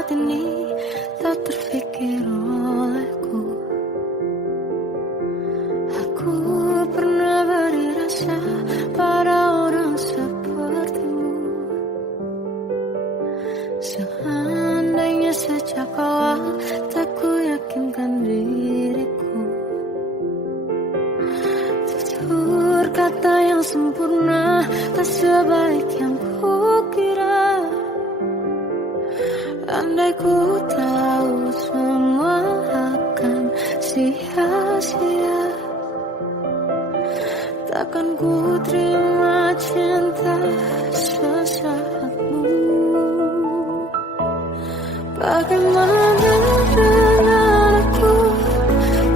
saat ini tak terfikir olehku. Aku pernah beri rasa pada orang sepertimu. Seandainya sejak awal tak ku yakinkan diriku. Tutur kata yang sempurna tak sebaik yang kukira. Andai ku tahu semua akan sia-sia, takkan ku terima cinta sesaatmu. Bagaimana dengan aku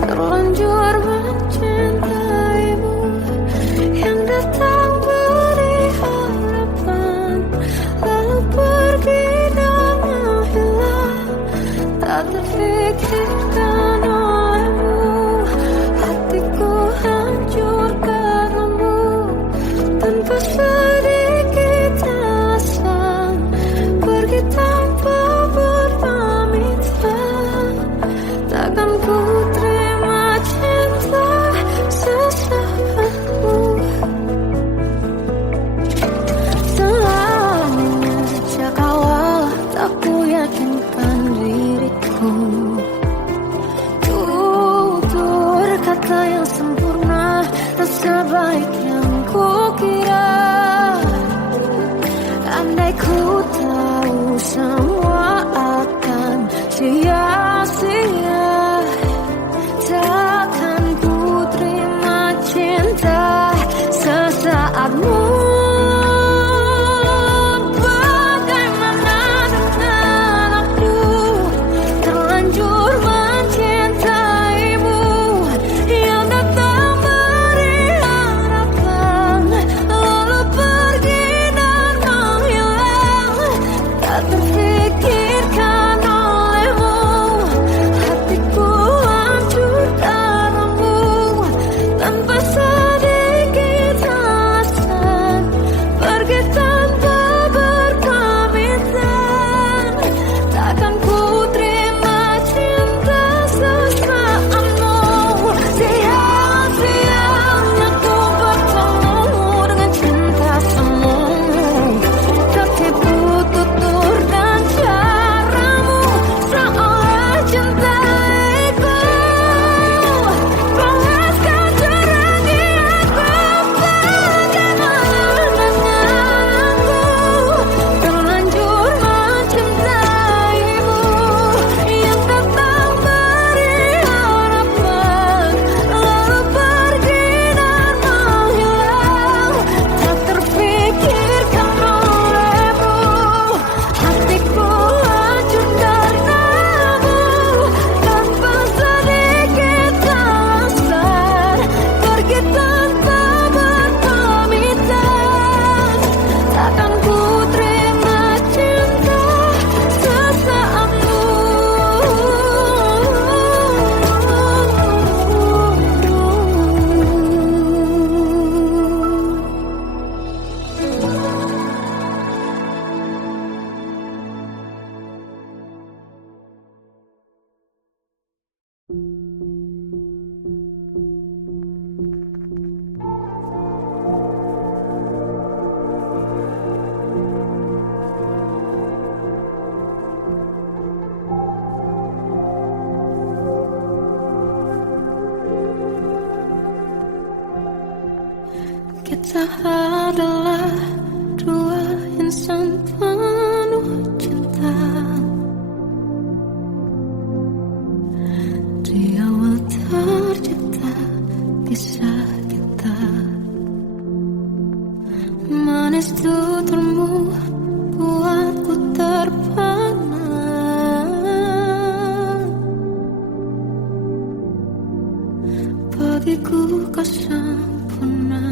terlanjur mencintaimu, yang datang beri harapan lalu pergi dan menghilang, tak terfikirkan olehmu. Hatiku hancur karenamu tanpa sedikit alasan, pergi tanpa berpamitan. Takkan ku terima cinta sesaatmu. Selamanya sejak awal tak ku yakinkan diriku. Tutur kata yang sempurna tak sebaik yang kukira. Andai ku tahu semua akan sia-sia, takkan ku terima cinta sesaatmu. Bagaimana dengan aku terlanjur mencintaimu, yang datang beri harapan lalu pergi dan menghilang, tak terfikirkan olehmu. Hatiku hancur karenamu tanpa sedikit alasan, pergi tanpa berpamitan. Takkan ku terima cinta sesaatmu. Sia-sianya ku bertemu dengan cinta semu, tertipu tutur dan caramu, seolah cintaiku balaskan cerangi aku. Bagaimana dengan aku terlanjur mencintaimu, yang datang beri harapan lalu pergi dan menghilang, tak terfikirkan olehmu. Hatiku hancur karenamu tanpa sedikit alasan, pergi tanpa berpamitan. Takkan ku terima cinta sesaatmu. Kita adalah dua insan penuh cinta. Di awal tercipta kisah kita, manis tuturmu buatku terpana. Bagiku kau sempurna.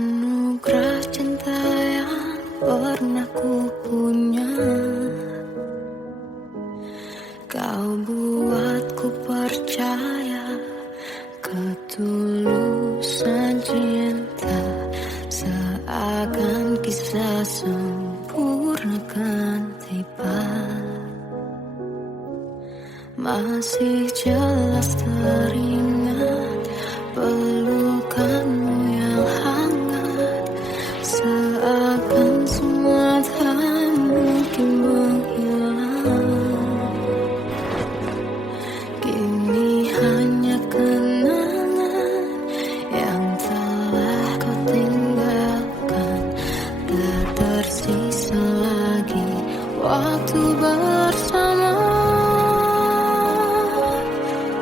anugerah cinta yang pernah ku punya. Kau buatku percaya ketulusan cinta, seakan kisah sempurna kan tiba. Masih jelas teringat pelukanmu yang hangat, seakan semua tak mungkin menghilang. Kini hanya kenangan yang telah kau tinggalkan, tak tersisa lagi waktu bersama.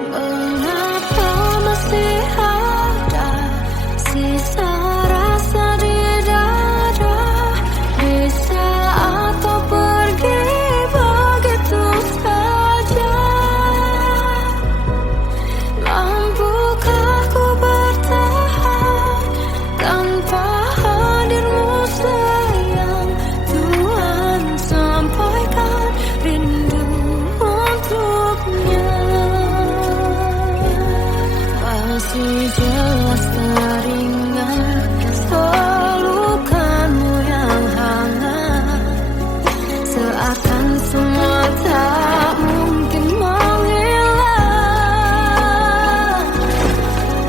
Mengapa masih ada sisa rasa di dada, di saat kau pergi begitu saja? Mampukah ku bertahan tanpa hadirmu sayang? Tuhan sampaikan rindu untuknya. Masih jelas teringat pelukanmu yang hangat, seakan semua tak mungkin menghilang.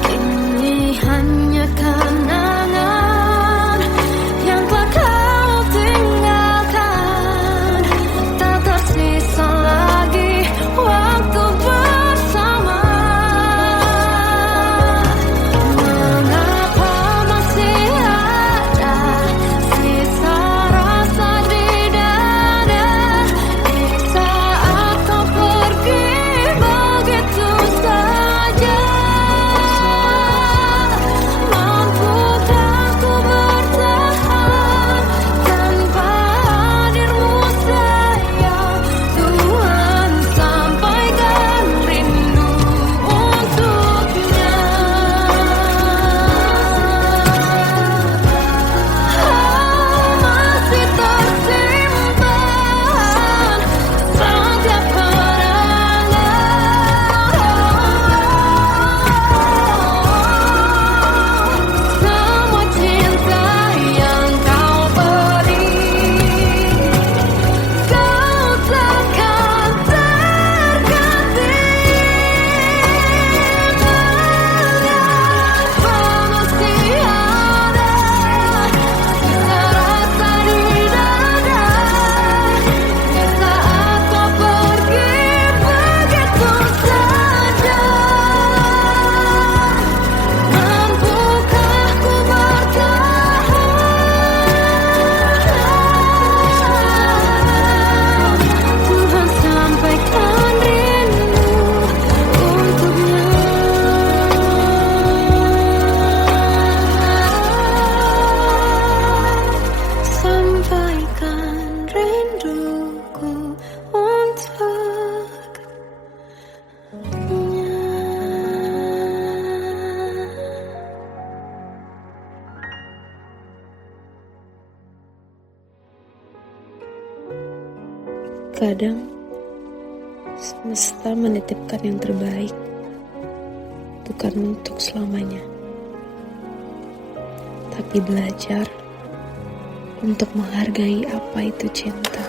Ini hanya kenangan yang telah kau tinggalkan, tak tersisa lagi waktu bersama. Mengapa masih ada sisa rasa di dada, di saat kau pergi begitu saja? Mampukah ku bertahan tanpa hadirmu sayang? Tuhan sampaikan rindu untuknya. Masih tersimpan setiap kenangan, semua cinta yang kau beri. Kau takkan terganti. Mengapa masih ada sisa rasa di dada, di saat kau pergi begitu saja? Mampukah ku bertahan? Tuhan sampaikan rindu untuknya. Sampaikan rinduku untuknya. Kadang semesta menitipkan yang terbaik, bukan untuk selamanya, tapi belajar untuk menghargai apa itu cinta.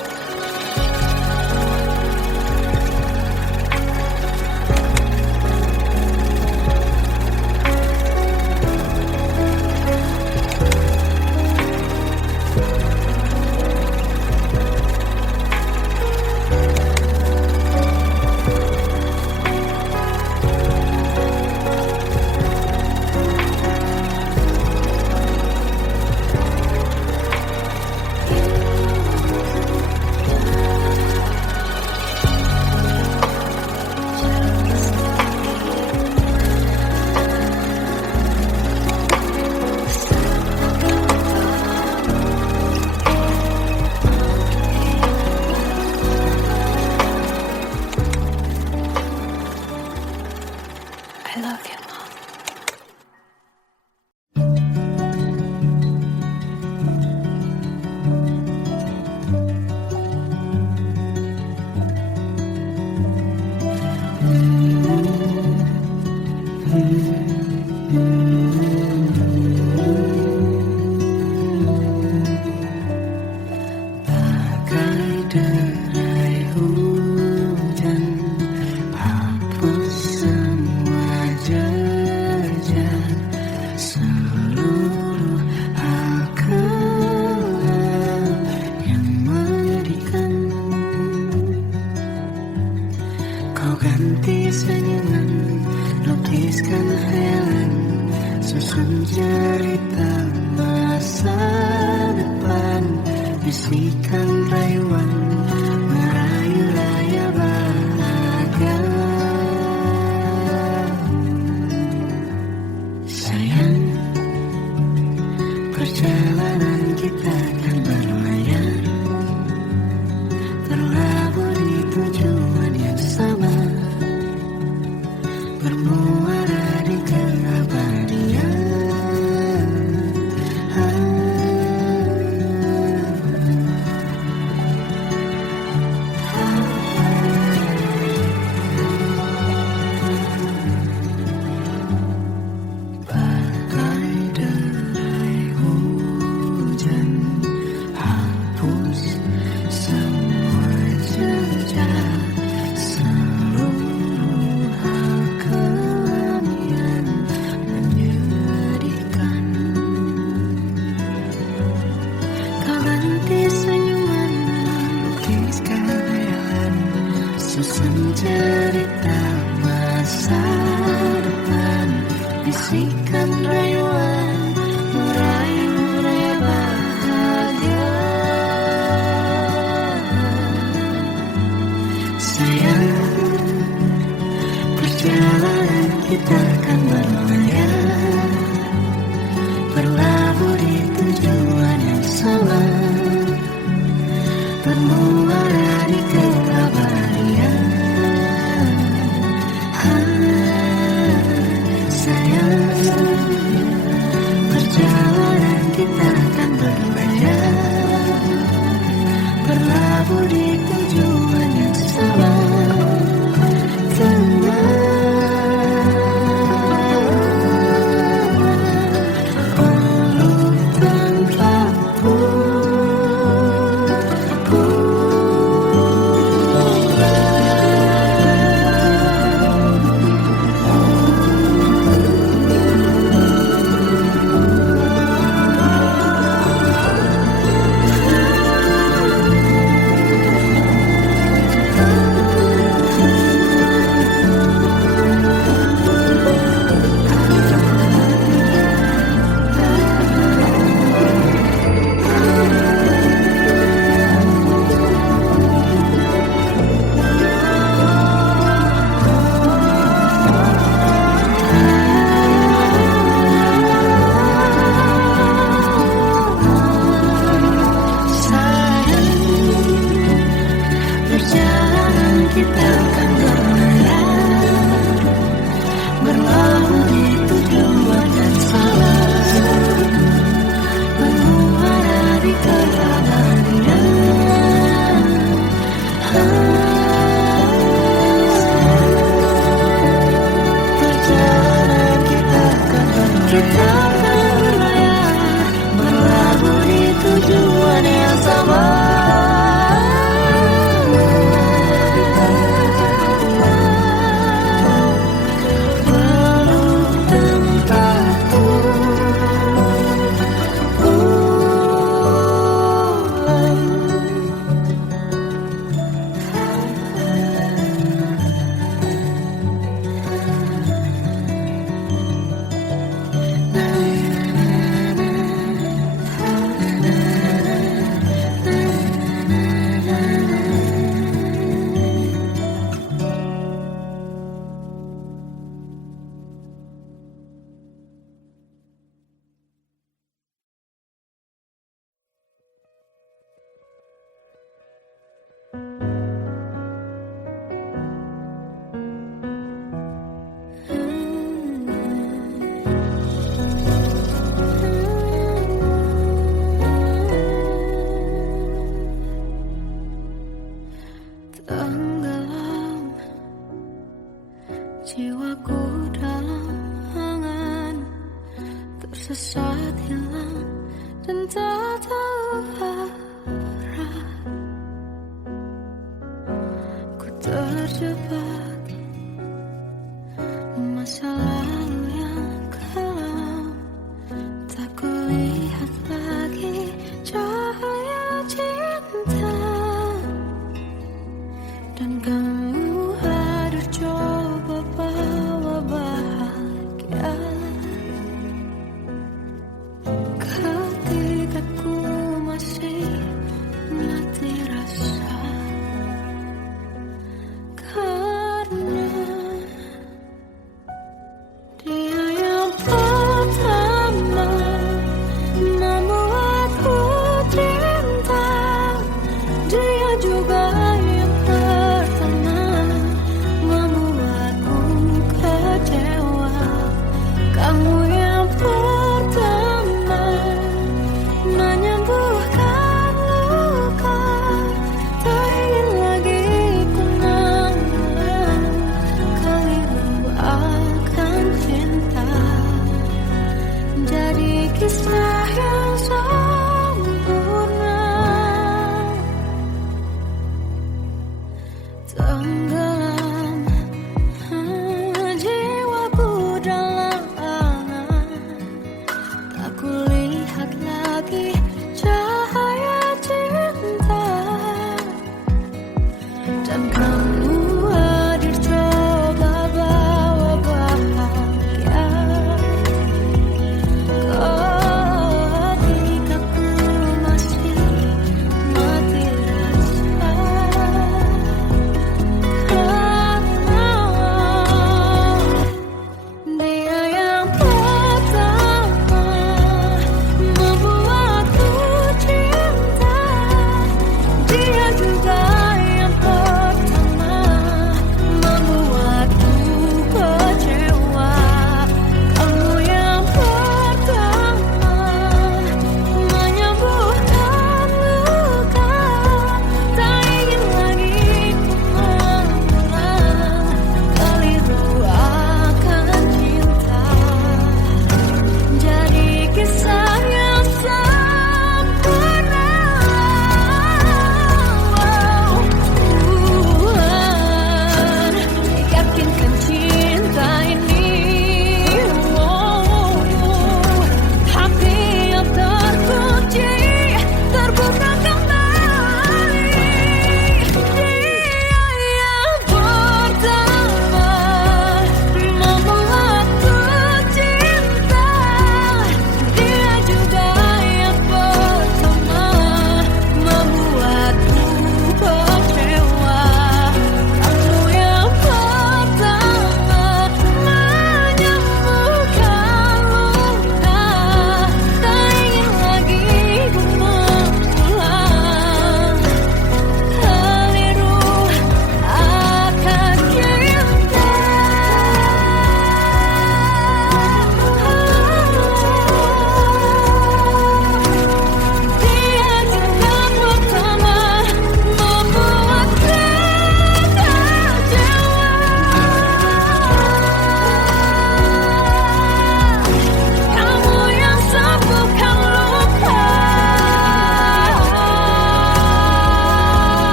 Perjalanan kita kan berlayar, berlabuh di tujuan yang sama, bermuara di keabadian. Bagai derai hujan hapus semua jejak, seluruh hal kelam yang menyedihkan. Kau ganti senyuman melukis khayalan, susun cerita masa depan, bisikan rayuan meraih bahagia. Sayang, perjalanan kita kan berlayar, berlabuh di tujuan yang sama, bermuara di keabadian. Sayang, perjalanan kita akan berlayar, berlabuh di tujuan yang sama. Peluk tempatku, perjalanan kita akan berlayar, berlabuh di tujuan yang sama, bermuara di keabadian. Perjalanan kita akan berlayar, berlabuh di tujuan yang sama. Tenggelam jiwaku dalam angan, tersesat hilang dan tak tahu arah. Ku terjebak masa lalu yang kelam, tak kulihat lagi cahaya cinta. Dan kamu hadir coba bawa bahagia, ketika ku masih mati rasa. Karena dia yang pertama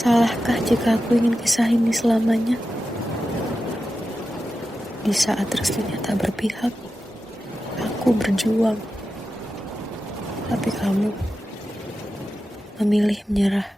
Salahkah jika aku ingin kisah ini selamanya? Di saat restunya tak berpihak, aku berjuang. Tapi kamu memilih menyerah.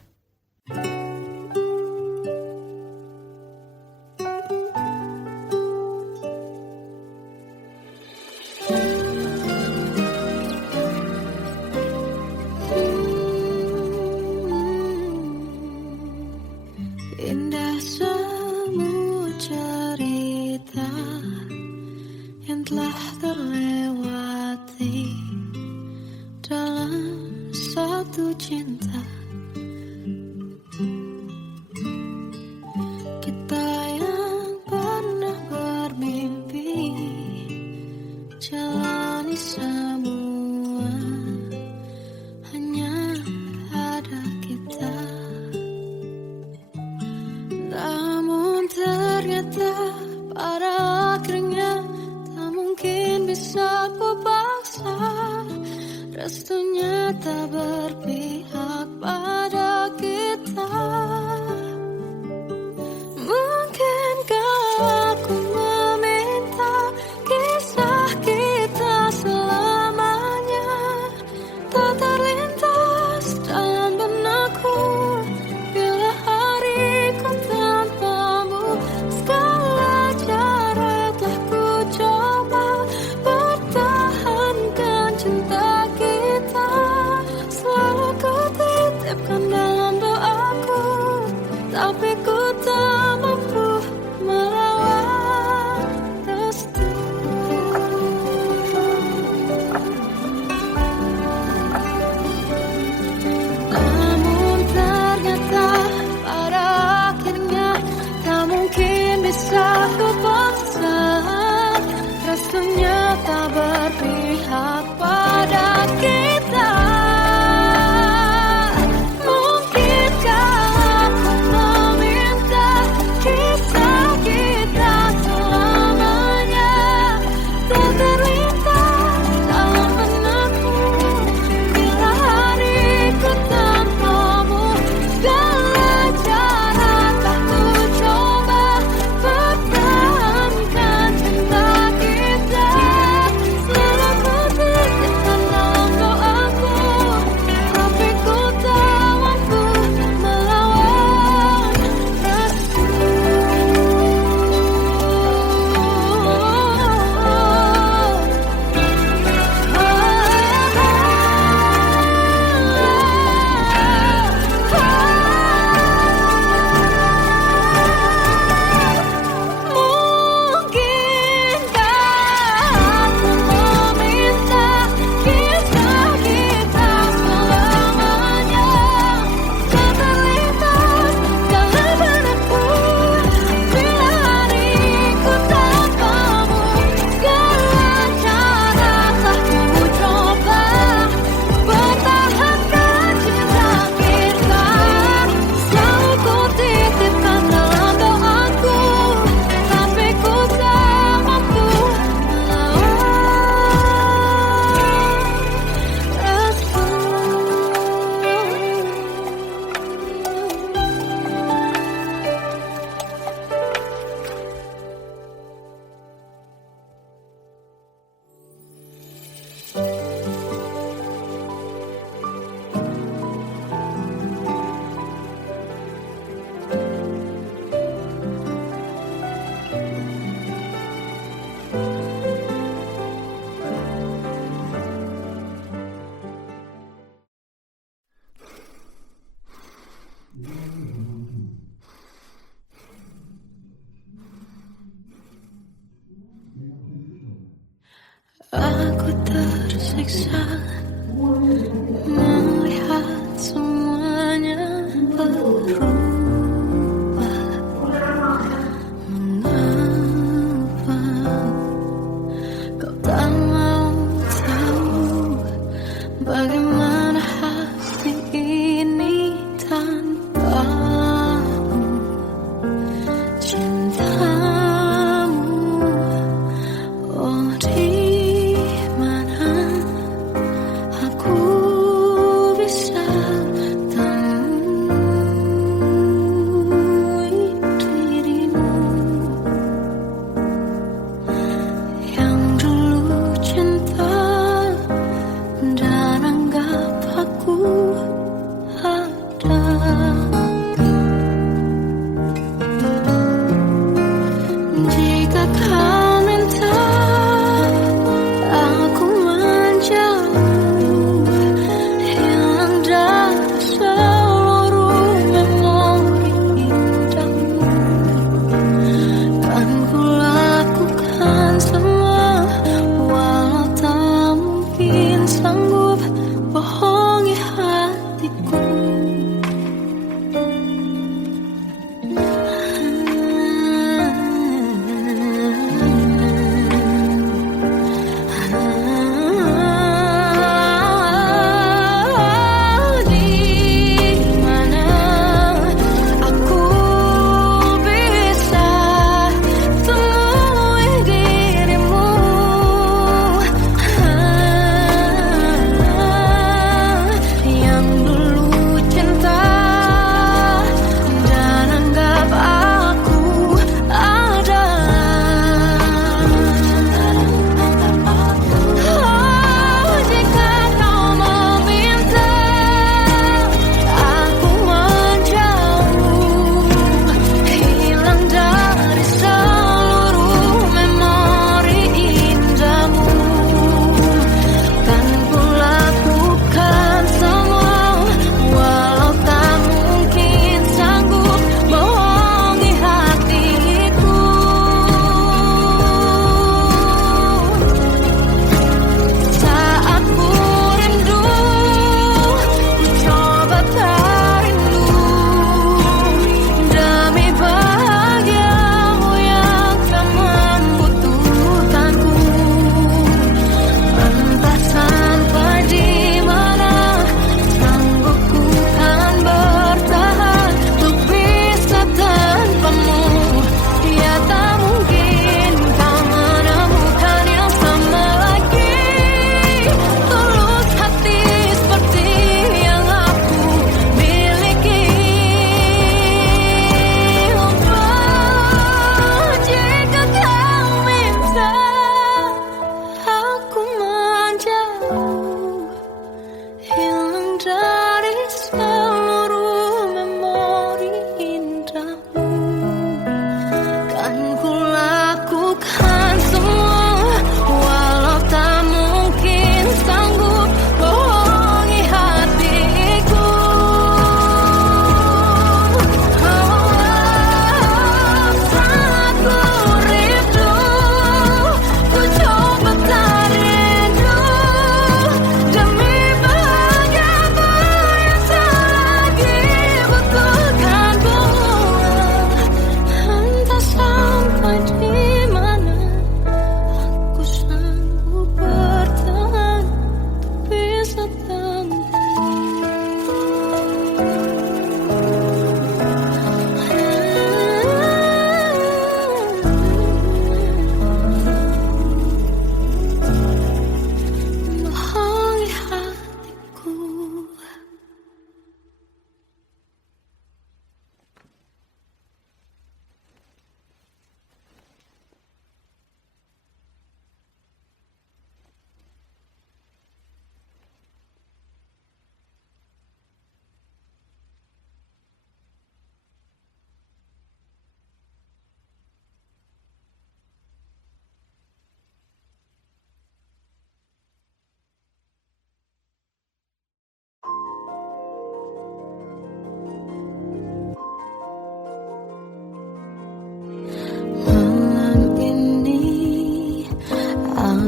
Indah semua cerita yang telah terlewati dalam satu cinta. Kita yang pernah bermimpi jalani semua, hanya ada kita. Namun ternyata pada akhirnya tak mungkin bisa ku paksa. Restunya tak berpihak pada kita. Mungkinkah aku meminta kisah kita selamanya tak terlintas dalam benakku bila hariku tanpamu. Segala cara telah ku coba pertahankan cinta kita. Selalu ku titipkan dalam doaku, tapi ku tak mampu melawan restu. Namun ternyata pada akhirnya tak mungkin bisa ku paksa. Restunya tak berpihak pada kita. Mungkinkah aku meminta kisah kita selamanya tak terlintas dalam benakku bila hariku tanpamu. Segala cara tak ku coba pertahankan cinta kita. Selalu ku titipkan dalam doaku, tapi ku tak mampu melawan restu. Mungkinkah aku meminta kisah kita selamanya tak terlintas dalam benakku bila hariku tanpamu. Segala cara telah ku coba pertahankan cinta kita. Selalu ku titipkan dalam doaku, tapi ku tak mampu Aku tersiksa melihat semuanya berubah. Mengapa kau tak mau tahu bagaimana hati ini tanpamu? Cintamu, oh di mana aku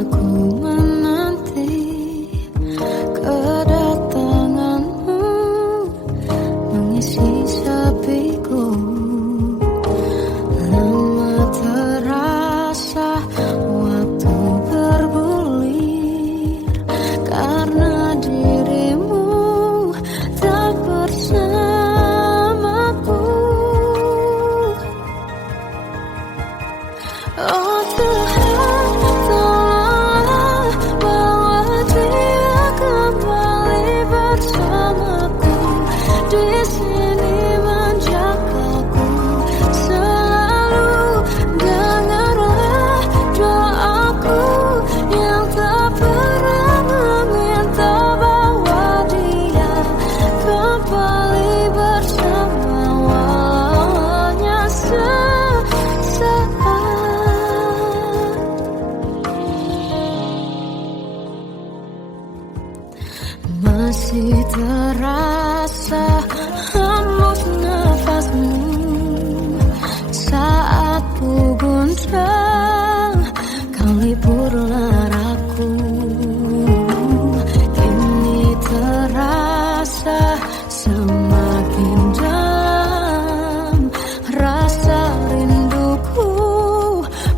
Aku menanti kedatanganmu, mengisi sepiku. Lama terasa waktu bergulir, karena dirimu tak bersamaku. Oh Tuhan, tolonglah bawa dia kembali bersamaku. Di sini menjagaku selalu. Dengarlah doaku yang tak pernah meminta, bawa dia kembali bersama walaunya sesaat. Masih terasa hembus nafasmu saat ku guncang, kau liburlah aku. Kini terasa semakin dalam rasa rinduku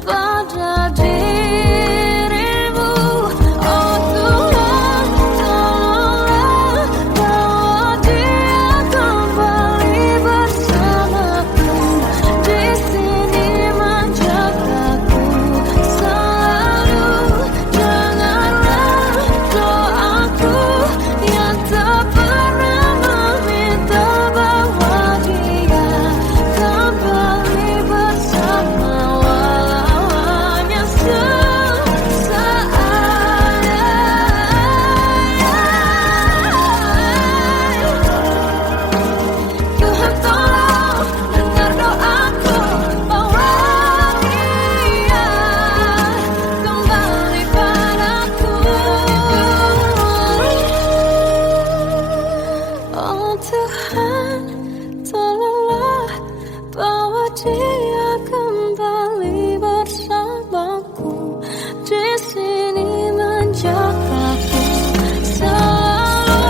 pada dirimu. Oh Tuhan, tolonglah bawa dia kembali bersamaku. Di sini menjagaku selalu. Dengarlah doaku yang tak pernah meminta, bawa dia kembali bersama walaunya sesaat. Tuhan tolong dengar doaku, bawa dia kembali padaku. Oh Tuhan, tolonglah bawa dia kembali bersamaku. Di sini menjagaku selalu.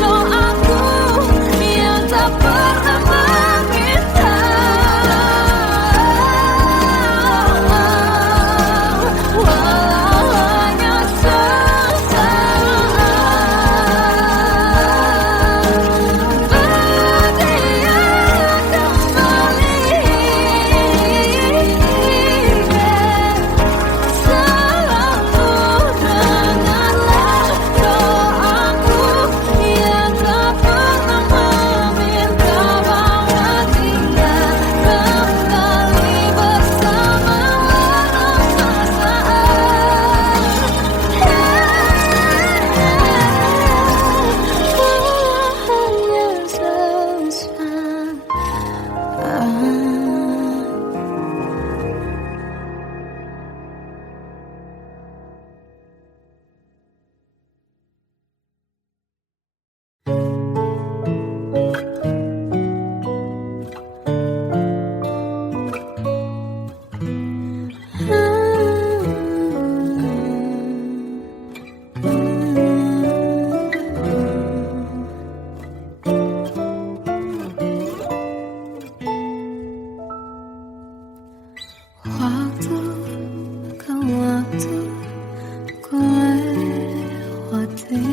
Doaku yang tak pernah meminta, walaunya sesaat. Waktu ke waktu ku lewati,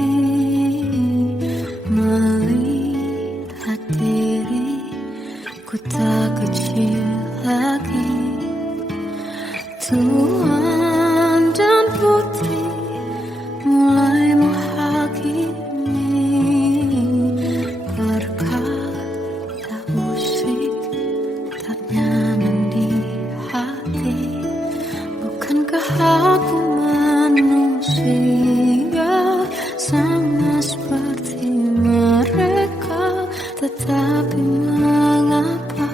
melihat diri ku tak kecil lagi. Tuan dan putri mulai menghakimi, berkata musik tak nyaman di hati. Bukankah aku manusia sama seperti mereka? Tetapi mengapa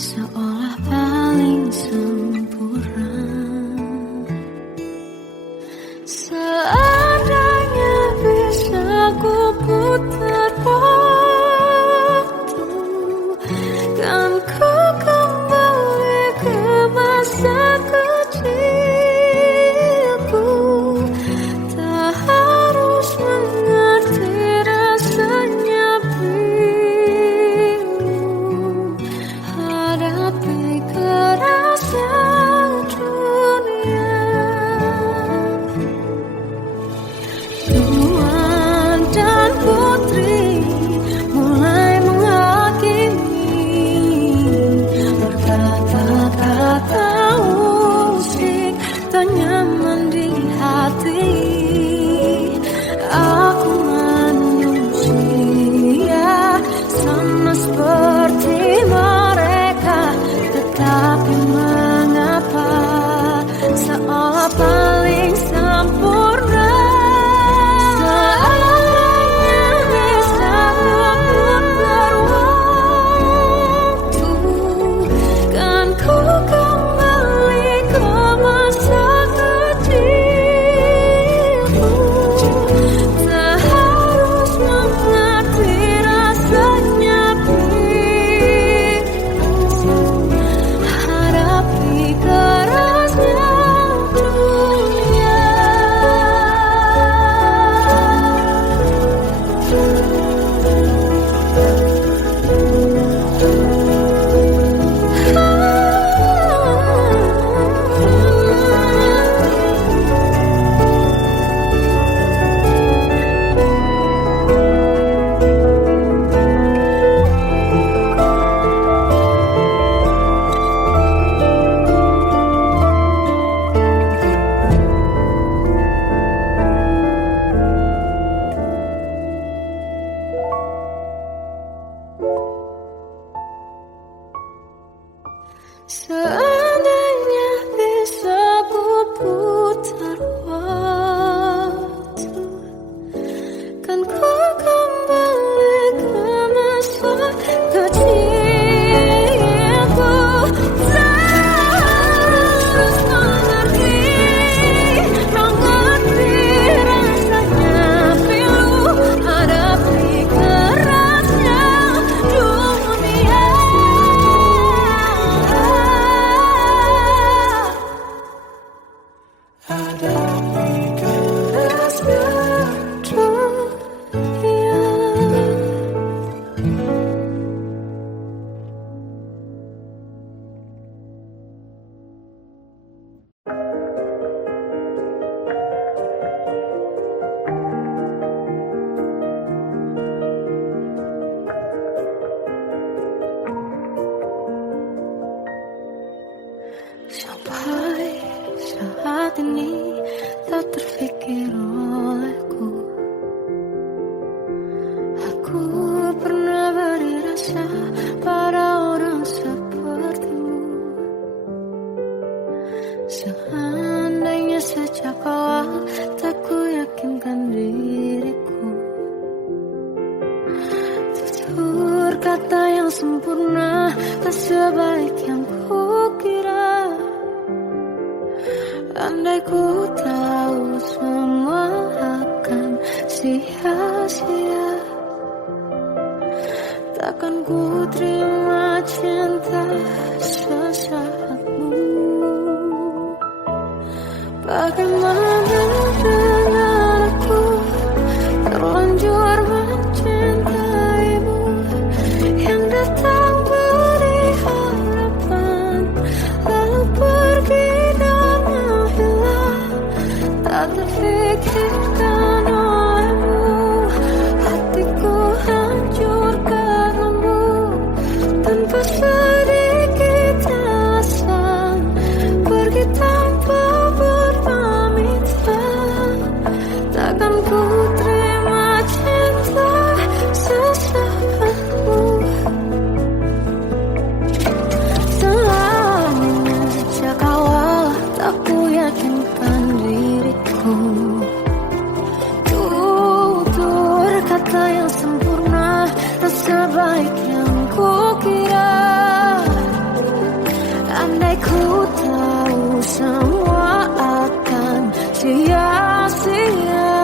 seolah paling sempurna? Seandainya bisa ku putar waktu, kan ku kembali ke masa kecil. tak nyaman di hati. Aku manusia sama seperti mereka, tetapi mengapa seolah paling sempurna. Seandainya bisa memutar waktu, kan ku kembali ke masa kecilku. Tak harus mengerti rasanya pikirku, hadapi kerasnya dunia. Seandainya bisa ku putar waktu, kan ku kembali ke masa kecilku. Tak harus mengerti rasanya pilu, hadapi kerasnya dunia. Hadapi kerasnya dunia. Sampai saat ini tak terfikir olehku, aku pernah beri rasa pada orang sepertimu. Seandainya sejak awal tak ku yakinkan diriku, tutur kata yang sempurna tak sebaik yang ku kira. Andai ku tahu semua akan sia-sia, takkan ku terima cinta sesaatmu. Bagaimana dengan aku terlanjur mencintaimu, yang datang beri harapan lalu pergi dan menghilang. Tak terfikirkan olehmu, hatiku hancur karenamu. Tanpa sedikit alasan, pergi tanpa berpamitan. Takkan ku terima cinta sesaatmu. Selamanya sejak awal tak ku yakinkan diriku, tutur kata yang sempurna tak sebaik yang ku kira. Andai ku tahu semua akan sia-sia,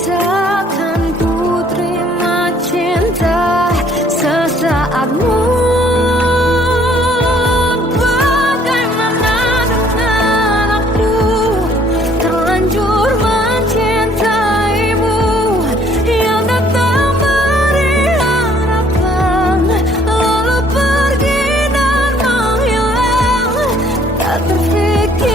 takkan ku terima cinta sesaatmu. Bagaimana dengan aku terlanjur mencintaimu, yang datang beri harapan lalu pergi dan menghilang. Tak terfikir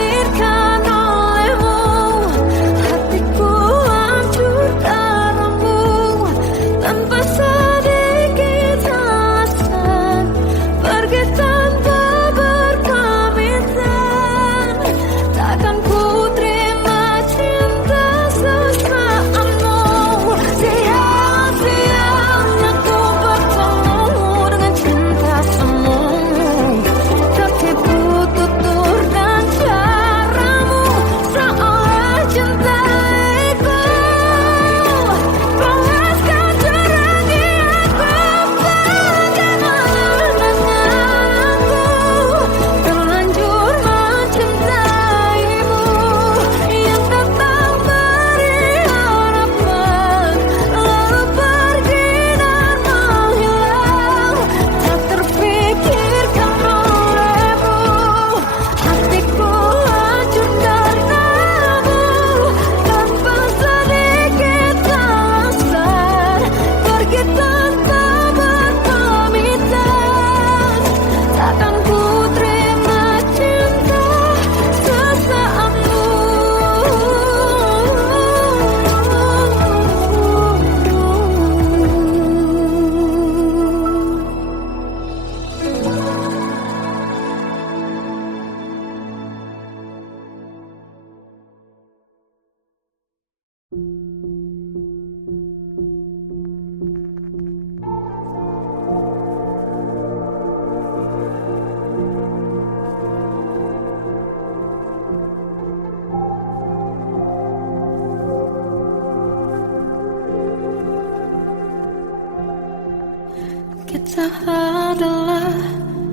Kita adalah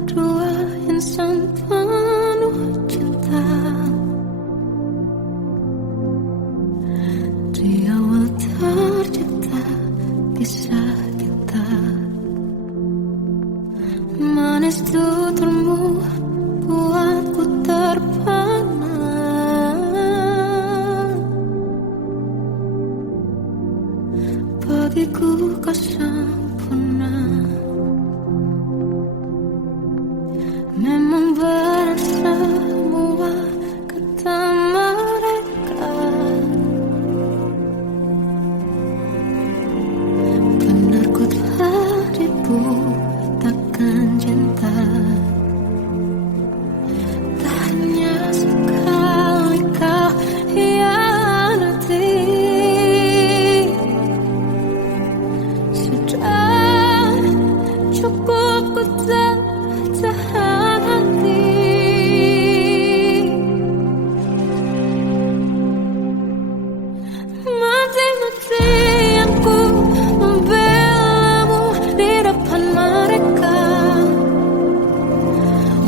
dua insan penuh cinta. Di awal tercipta kisah kita. Manis tuturmu buatku terpana. Bagiku kau sempurna. Memang berat semua kata mereka. Benar ku telah dibutakan cinta. Tak hanya sekali kau hianati. Sudah cukup ku tahan hati. Mati-matian ku membelamu di depan mereka.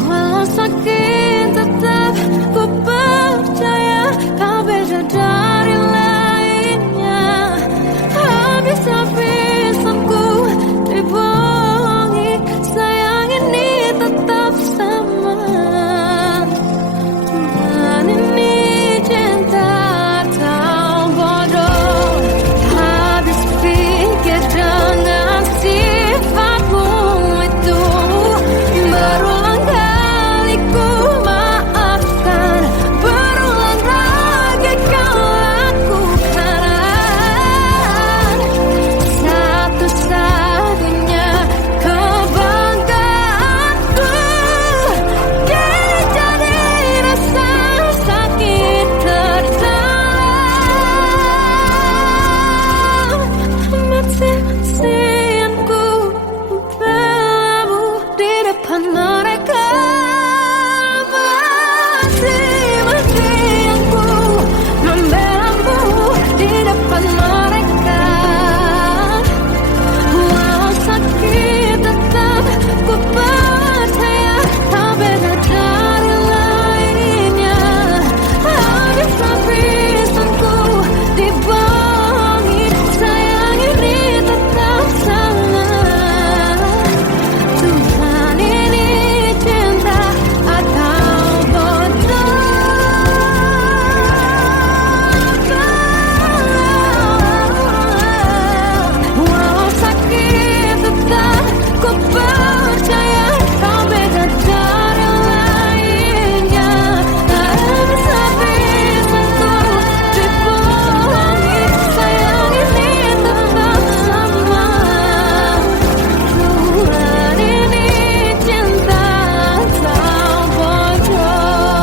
Walau sakit tetap ku percaya kau beda dari lainnya. Habis-habisanku dibohongi, sayang ini tetap sama. Tuhan ini cinta atau bodoh. Habis pikir dengan sifatmu itu. Berulang kali ku maafkan, berulang lagi kau lakukan. Satu-satunya kebanggaanku kini jadi rasa sakit terdalam. Mati-matianku membelamu di depan mereka. Mati-matianku membelamu di depan mereka. Walau sakit tetap ku percaya kau beda dari lainnya. Habis-habisanku dibohongi, sayang ini tetap sama. Tuhan ini cinta atau bodoh. Walau sakit tetap ku percaya kau beda dari lainnya. Habis-habisanku dibohongi, sayang ini tetap sama. Tuhan ini cinta atau bodoh.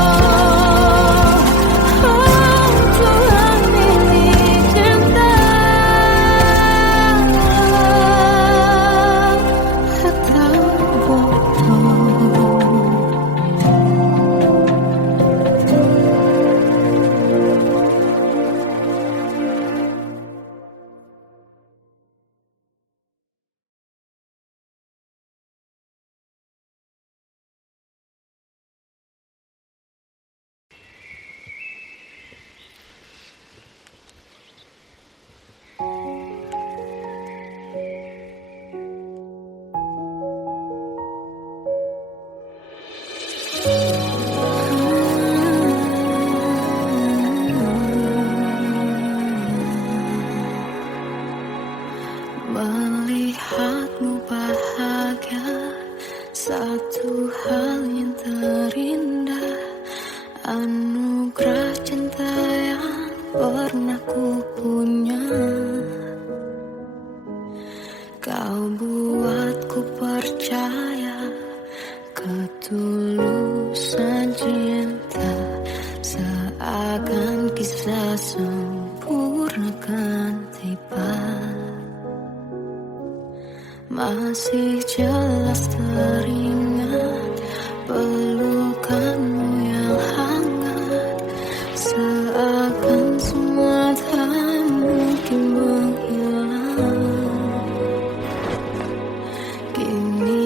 Oh, Tuhan ini cinta atau bodoh. Melihatmu bahagia, satu hal yang terindah. Anugerah cinta yang pernah ku punya. Kau buatku percaya ketulusan cinta. Seakan kisah sempurna kan tiba. Masih jelas teringat pelukanmu yang hangat. Seakan semua tak mungkin menghilang. Kini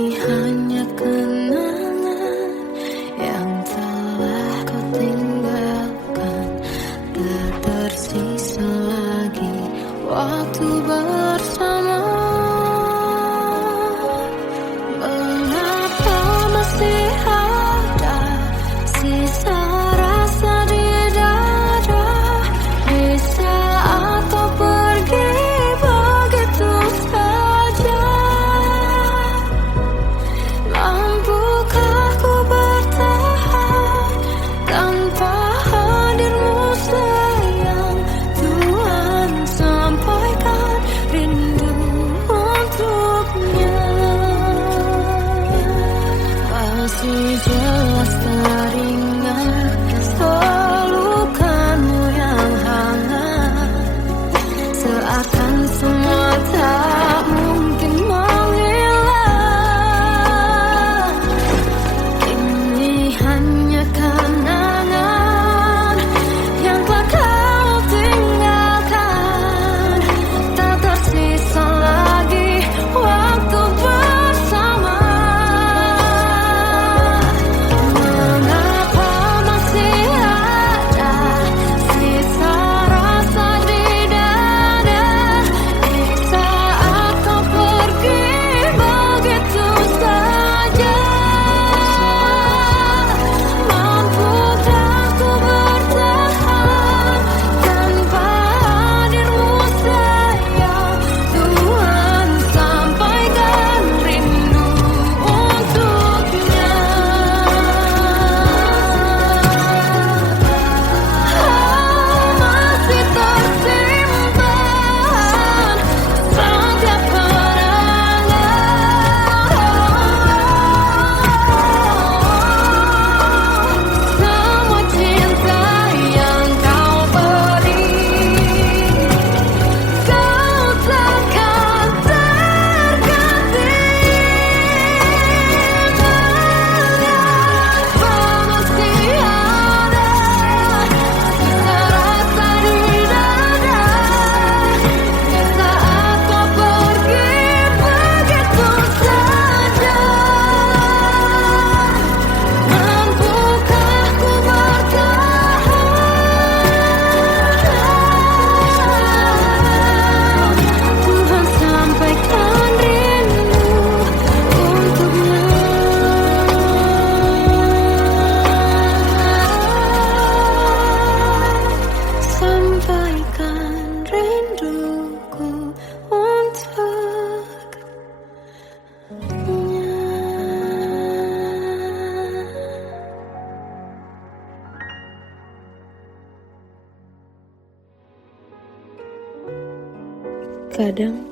Kadang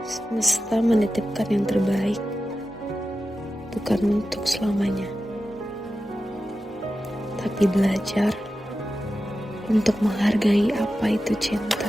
semesta menitipkan yang terbaik, bukan untuk selamanya, tapi belajar untuk menghargai apa itu cinta.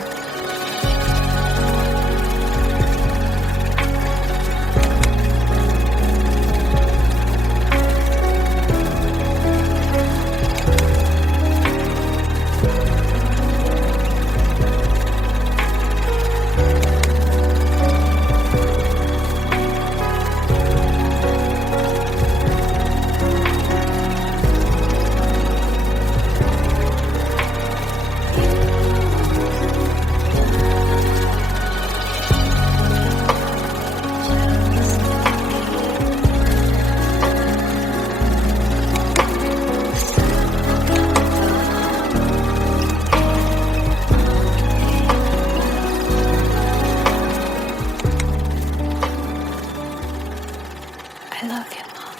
I love you, Mom.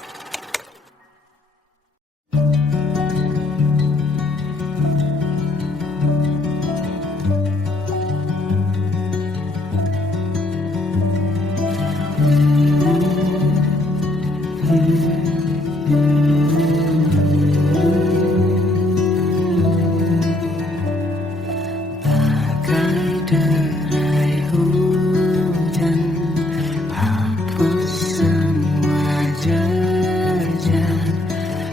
Bagai derai hujan, hapus semua jejak,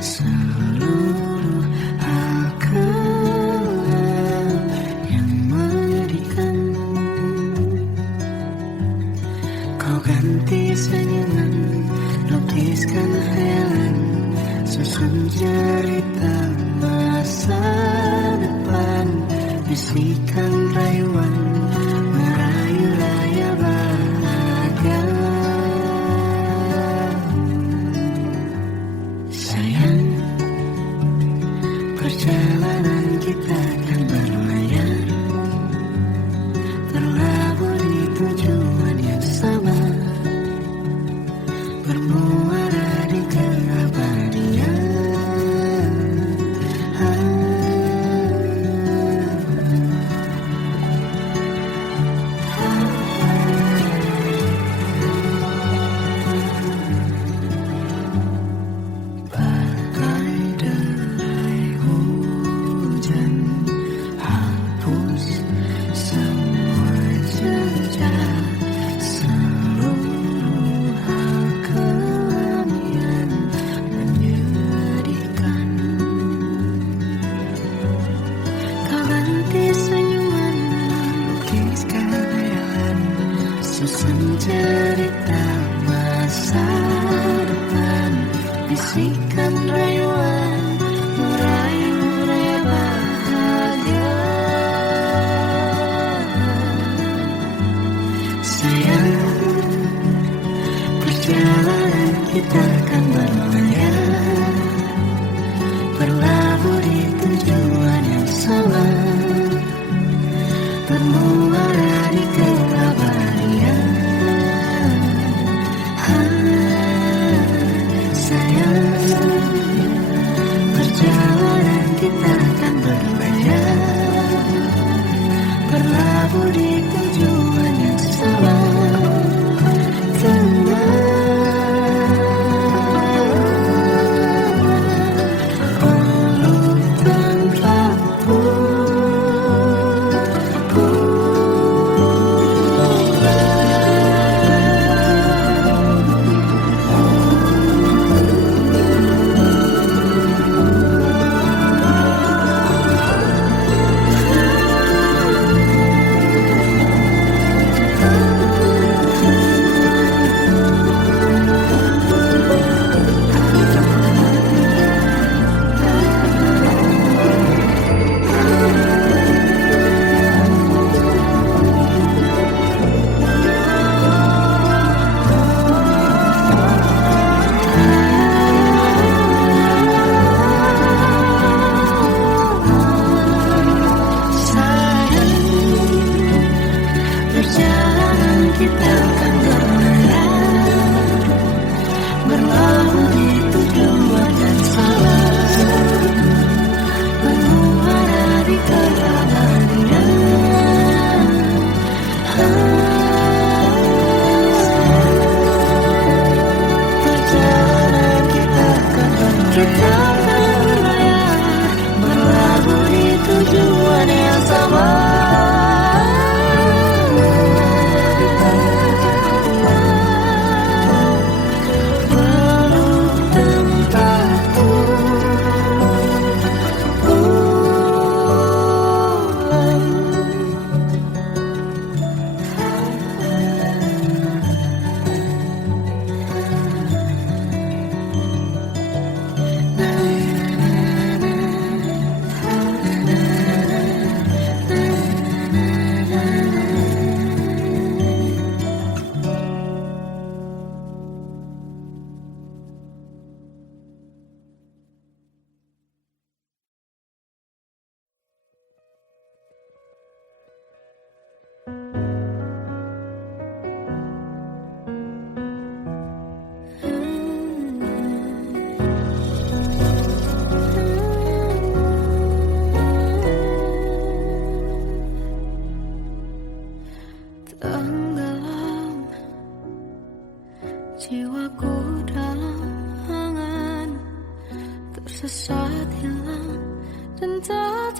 seluruh hal kelam yang menyedihkan. Kau ganti senyuman, lukiskan khayalan, susun cerita masa depan, bisikan rayuan, merayu raya bahagia. Sayang, perjalanan kita akan berlayar, berlabuh di tujuan yang sama, bermuara di keabadian. Bagai derai hujan, hapus semua jejak, seluruh hal kelam yang menyedihkan. Kau ganti senyuman, lukiskan khayalan, susun cerita masa depan, bisikan rayuan, merayu raya bahagia. Sayang, perjalanan kita akan berlayar, berlabuh di tujuan yang sama, bermuara di keabadian. Sayang, perjalanan kita akan berlayar, berlabuh di tujuan yang sama. Tenang.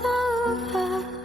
tahu